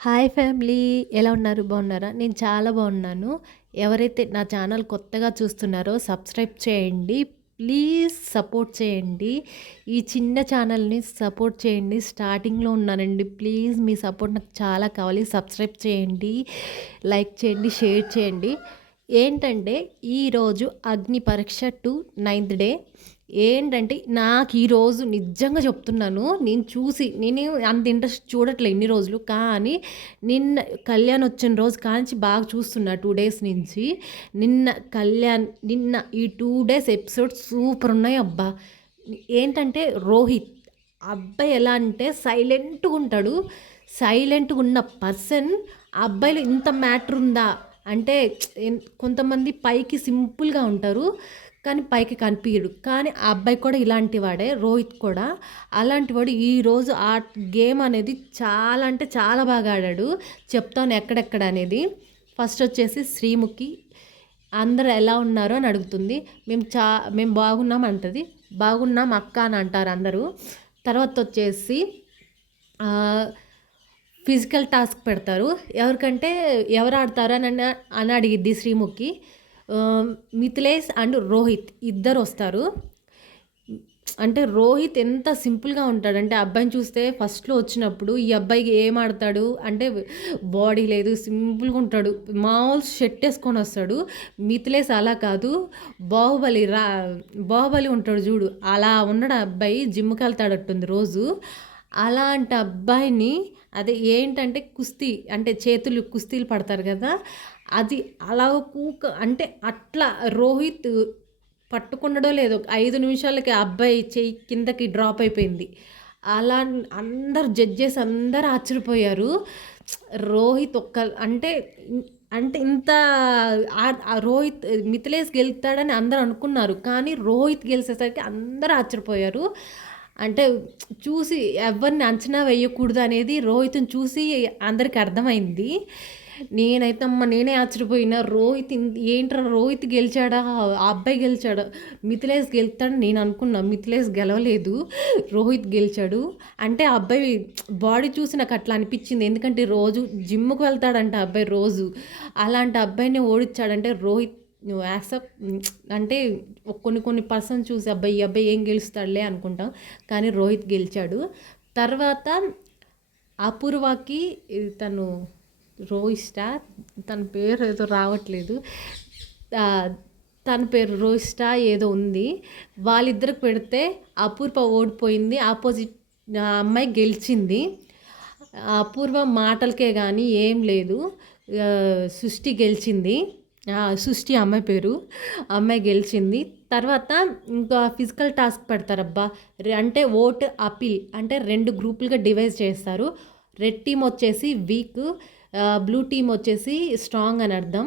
Hi family. ఎలా ఉన్నారు? బాగున్నారా? నేను చాలా బాగున్నాను. ఎవరైతే నా ఛానల్ కొత్తగా చూస్తున్నారో సబ్స్క్రైబ్ చేయండి. ప్లీజ్ సపోర్ట్ చేయండి. ఈ చిన్న ఛానల్‌ని సపోర్ట్ చేయండి. స్టార్టింగ్‌లో ఉన్నానండి. ప్లీజ్ మీ సపోర్ట్ నాకు చాలా కావాలి. సబ్స్క్రైబ్ చేయండి, లైక్ చేయండి, షేర్ చేయండి. ఏంటంటే ఈరోజు అగ్ని పరీక్ష 2 9th డే. ఏంటంటే నాకు ఈరోజు నిజంగా చెప్తున్నాను. నేను అంత ఇంట్రెస్ట్ చూడట్లే ఇన్ని రోజులు. కానీ నిన్న కళ్యాణ్ వచ్చిన రోజు కాంచి బాగా చూస్తున్నా 2 డేస్ నుంచి. నిన్న ఈ 2 డేస్ ఎపిసోడ్స్ సూపర్ ఉన్నాయి అబ్బా! ఏంటంటే రోహిత్ అబ్బాయి ఎలా అంటే సైలెంట్‌గా ఉంటాడు. సైలెంట్‌గా ఉన్న పర్సన్ ఆ అబ్బాయిలో ఇంత మ్యాటర్ ఉందా? అంటే కొంతమంది పైకి సింపుల్‌గా ఉంటారు. కానీ పైకి కనిపియడు. కానీ ఆ అబ్బాయి కూడా ఇలాంటి వాడే, రోహిత్ కూడా. అలాంటి వాడు ఈరోజు ఆ గేమ్ అనేది చాలా అంటే చాలా బాగా ఆడాడు. చెప్తాను ఎక్కడెక్కడ అనేది. ఫస్ట్ వచ్చేసి శ్రీముఖి అందరూ ఎలా ఉన్నారో అని అడుగుతుంది. మేము బాగున్నాం అంటది. బాగున్నాం అక్క అని అంటారు అందరూ. తర్వాత వచ్చేసి ఫిజికల్ టాస్క్ పెడతారు. ఎవరికంటే ఎవరు ఆడతారు అని అడిగిద్ది శ్రీముఖి. మిథిలేష్ అండ్ రోహిత్ ఇద్దరు వస్తారు. అంటే రోహిత్ ఎంత సింపుల్గా ఉంటాడంటే అబ్బాయిని చూస్తే ఫస్ట్లో వచ్చినప్పుడు ఈ అబ్బాయికి ఏం ఆడతాడు అంటే బాడీ లేదు, సింపుల్గా ఉంటాడు, మామూలు షర్ట్ వేసుకొని వస్తాడు. మిథిలేష్ అలా కాదు, బాహుబలి ఉంటాడు చూడు, అలా ఉన్నాడు అబ్బాయి. జిమ్కి వెళ్తాడట్టుంది రోజు. అలాంటి అబ్బాయిని అదే ఏంటంటే కుస్తీ అంటే చేతులు కుస్తీలు పడతారు కదా, అది అలా అంటే అట్లా రోహిత్ పట్టుకున్నడో లేదో 5 నిమిషాలకి ఆ అబ్బాయి చెయ్యి కిందకి డ్రాప్ అయిపోయింది. అలా అందరు జడ్జెస్ అందరూ ఆశ్చర్యపోయారు. రోహిత్ అంటే అంటే ఇంత రోహిత్ మిథిలేష్ గెలుస్తాడని అందరూ అనుకున్నారు. కానీ రోహిత్ గెలిచేసరికి అందరూ ఆశ్చర్యపోయారు. అంటే చూసి ఎవరిని అంచనా వేయకూడదు అనేది రోహిత్‌ని చూసి అందరికి అర్థమైంది. నేనే ఆశ్చర్యపోయినా. ఏంట్రా రోహిత్ గెలిచాడా? ఆ అబ్బాయి గెలిచాడా? మిథిలేష్ గెలుస్తాడని నేను అనుకున్నా. మిథిలేష్ గెలవలేదు, రోహిత్ గెలిచాడు. అంటే ఆ అబ్బాయి బాడీ చూసి నాకు అట్లా అనిపించింది. ఎందుకంటే రోజు జిమ్‌కి వెళ్తాడంట ఆ అబ్బాయి రోజు. అలాంటి అబ్బాయిని ఓడించాడంటే రోహిత్ నువ్వు యాక్సెప్ట్ అంటే కొన్ని పర్సన్ చూసి ఈ అబ్బాయి ఏం గెలుస్తాడులే అనుకుంటాం. కానీ రోహిత్ గెలిచాడు. తర్వాత అపూర్వకి తను రోహిస్టా, తన పేరు ఏదో రావట్లేదు, తన పేరు రోహిస్టా ఏదో ఉంది. వాళ్ళిద్దరికి పెడితే అపూర్వ ఓడిపోయింది. ఆపోజిట్ అమ్మాయి గెలిచింది. అపూర్వ మాటలకే కానీ ఏం లేదు. సృష్టి గెలిచింది. సృష్టి అమ్మాయి పేరు. అమ్మాయి గెలిచింది. తర్వాత ఇంకా ఫిజికల్ టాస్క్ పెడతారబ్బా. అంటే ఓట్ అపీల్ అంటే 2 గ్రూపులుగా డివైడ్ చేస్తారు. రెడ్ టీమ్ వచ్చేసి వీక్, బ్లూ టీమ్ వచ్చేసి స్ట్రాంగ్ అని అర్థం.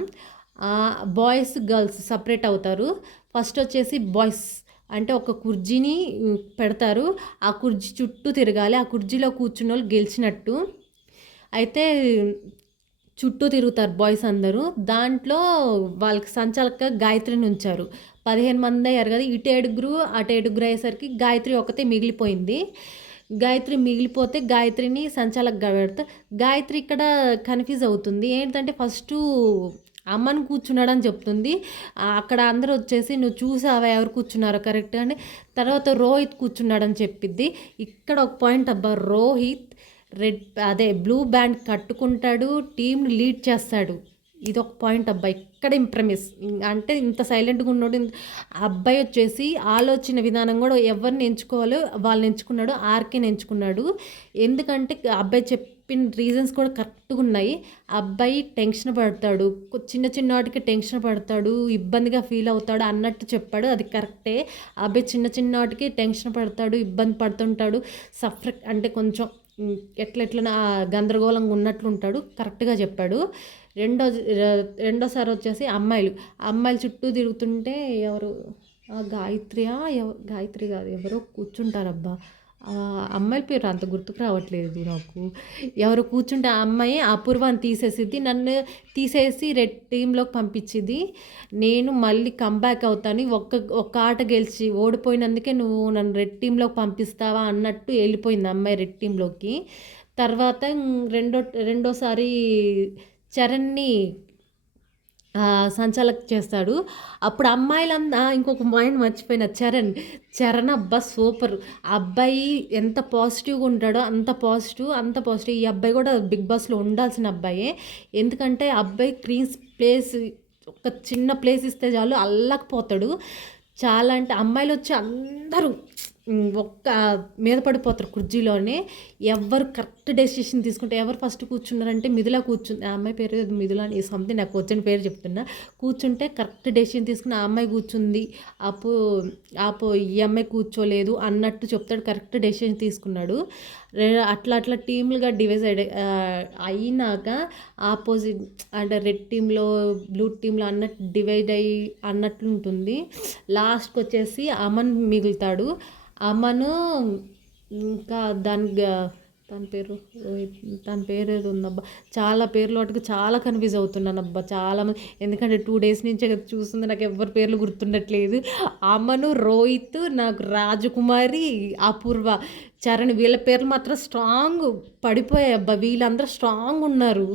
బాయ్స్ గర్ల్స్ సపరేట్ అవుతారు. ఫస్ట్ వచ్చేసి బాయ్స్ అంటే ఒక కుర్చీని పెడతారు. ఆ కుర్చీ చుట్టూ తిరగాలి. ఆ కుర్చీలో కూర్చున్న వాళ్ళు గెలిచినట్టు. అయితే చుట్టూ తిరుగుతారు బాయ్స్ అందరూ. దాంట్లో వాళ్ళకి సంచాలక గాయత్రిని ఉంచారు. 15 మంది అయ్యారు కదా, ఇటు ఏడుగురు అటు ఏడుగురు అయ్యేసరికి గాయత్రి ఒకతే మిగిలిపోయింది. గాయత్రి మిగిలిపోతే గాయత్రిని సంచాలకగా పెడతా. గాయత్రి ఇక్కడ కన్ఫ్యూజ్ అవుతుంది. ఏంటంటే ఫస్టు అమ్మని కూర్చున్నాడని చెప్తుంది. అక్కడ అందరూ వచ్చేసి నువ్వు చూసావా ఎవరు కూర్చున్నారో కరెక్ట్ అని. తర్వాత రోహిత్ కూర్చున్నాడని చెప్పిద్ది. ఇక్కడ ఒక పాయింట్ అబ్బా, రోహిత్ బ్లూ బ్యాండ్ కట్టుకుంటాడు, టీంని లీడ్ చేస్తాడు. ఇదొక పాయింట్ అబ్బా, ఇక్కడ ఇంప్రెమిస్. అంటే ఇంత సైలెంట్గా ఉన్నాడు. అబ్బాయి వచ్చేసి ఆలోచన విధానం కూడా ఎవరిని ఎంచుకోవాలో వాళ్ళని ఎంచుకున్నాడు. ఆర్కేని ఎంచుకున్నాడు. ఎందుకంటే అబ్బాయి చెప్పిన రీజన్స్ కూడా కరెక్ట్గా ఉన్నాయి. అబ్బాయి టెన్షన్ పడతాడు, చిన్న వాటికి టెన్షన్ పడతాడు, ఇబ్బందిగా ఫీల్ అవుతాడు అన్నట్టు చెప్పాడు. అది కరెక్టే. అబ్బాయి చిన్న వాటికి టెన్షన్ పడతాడు, ఇబ్బంది పడుతుంటాడు, సఫర్ అంటే కొంచెం ఎట్లా గందరగోళంగా ఉన్నట్లుంటాడు. కరెక్ట్గా చెప్పాడు. రెండోసారి వచ్చేసి అమ్మాయిలు చుట్టూ తిరుగుతుంటే ఎవరు గాయత్రి కాదు, ఎవరో కూర్చుంటారబ్బా. అమ్మాయిల పేరు అంత గుర్తుకు రావట్లేదు నాకు. ఎవరు కూర్చుంటే ఆ అమ్మాయి అపూర్వాన్ని తీసేసిద్ది. నన్ను తీసేసి రెడ్ టీంలోకి పంపించింది. నేను మళ్ళీ కంబ్యాక్ అవుతాను, ఒక్క ఆట గెలిచి ఓడిపోయినందుకే నువ్వు నన్ను రెడ్ టీంలోకి పంపిస్తావా అన్నట్టు వెళ్ళిపోయింది అమ్మాయి రెడ్ టీంలోకి. తర్వాత రెండోసారి చరణ్‌ని సంచాలక్ చేస్తాడు. అప్పుడు ఇంకొక అమ్మాయిని మర్చిపోయిన చరణ్ అబ్బా సూపర్! ఆ అబ్బాయి ఎంత పాజిటివ్‌గా ఉంటాడో అంత పాజిటివ్, అంత పాజిటివ్. ఈ అబ్బాయి కూడా 'బిగ్ బాస్'లో ఉండాల్సిన అబ్బాయే. ఎందుకంటే ఆ అబ్బాయి ప్లేస్ ఒక చిన్న ప్లేస్ ఇస్తే చాలు అల్లకపోతాడు. చాలా అంటే అమ్మాయిలొచ్చి అందరూ ఒక్క మీద పడిపోతారు కుర్చీలోనే. ఎవ్వరు కరెక్ట్ డెసిషన్ తీసుకుంటే ఎవరు ఫస్ట్ కూర్చున్నారంటే మిథుల కూర్చుంది. ఆ అమ్మాయి పేరు మిథుల అని సంథింగ్, నాకు వచ్చిన పేరు చెప్తున్నా. కూర్చుంటే కరెక్ట్ డెసిషన్ తీసుకుని ఆ అమ్మాయి కూర్చుంది. అప్పు ఆపు ఈ అమ్మాయి కూర్చోలేదు అన్నట్టు చెప్తాడు. కరెక్ట్ డెసిషన్ తీసుకున్నాడు. అట్లా టీములుగా అయినాక ఆపోజిట్ అంటే రెడ్ టీంలో బ్లూ టీంలో అన్నట్టు డివైడ్ అయ్యి అన్నట్లు ఉంటుంది. లాస్ట్కి వచ్చేసి అమన్ మిగులుతాడు. అమను ఇంకా తన పేరు ఏదో ఉందబ్బా. చాలా పేర్లు వాటికి చాలా కన్ఫ్యూజ్ అవుతున్నానబ్బా. ఎందుకంటే 2 డేస్ నుంచే కదా చూస్తుంది, నాకు ఎవరి పేర్లు గుర్తుండట్లేదు. అమను, రోహిత్, నాకు రాజకుమారి, అపూర్వ, చరణ్ వీళ్ళ పేర్లు మాత్రం స్ట్రాంగ్ పడిపోయాయి అబ్బా. వీళ్ళందరూ స్ట్రాంగ్ ఉన్నారు.